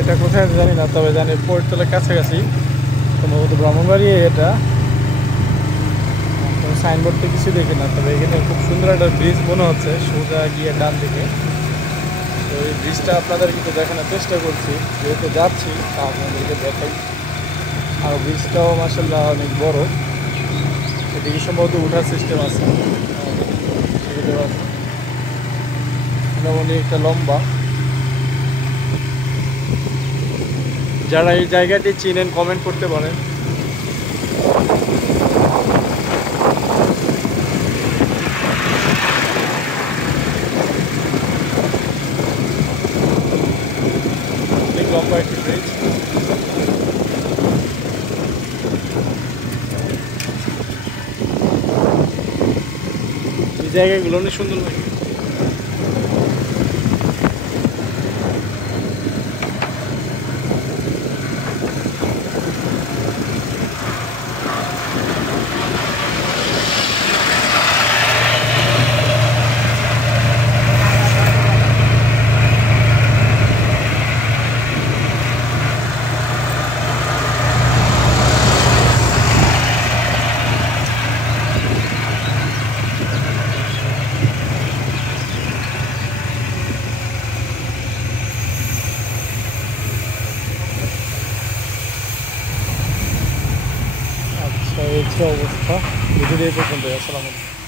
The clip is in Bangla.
এটা কোথায় জানি না, তবে জানি পোর্টতলার কাছাকাছি, সম্ভবত ব্রাহ্মণবাড়ি এটা। সাইনবোর্ড তো কিছু দেখি না, তবে এখানে খুব সুন্দর একটা ব্রিজ মনে হচ্ছে সোজা গিয়ে ডান দিকে। তো এই ব্রিজটা আপনাদের কিন্তু দেখানোর চেষ্টা করছি, যেহেতু যাচ্ছি তা আপনাদেরকে দেখাই। আর ব্রিজটাও মাশাআল্লাহ অনেক বড়, এদিকে সম্ভবত উঠার সিস্টেম আছে, মোটামুটি একটা লম্বা। যারা এই জায়গাটি চিনেন কমেন্ট করতে পারেন। অনেক লম্বা একটি ব্রিজ। এই জায়গাগুলো অনেক সুন্দর লাগে। আচ্ছা, এই অবস্থা। ভিডিও এই পর্যন্ত। আসসালামু আলাইকুম।